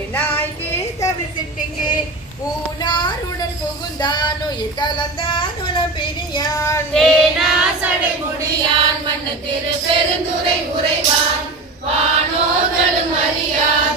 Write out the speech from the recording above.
ஒரு நாய்க்கு தவிர்த்திட்டுங்கே பூனாருடன் புகுந்தான் உயிர் கலந்தான் உலம் பிரியான் சடை முடியான் மண்ணு திரு பெருந்துரை உறைவான் வானோதலும் அறியான்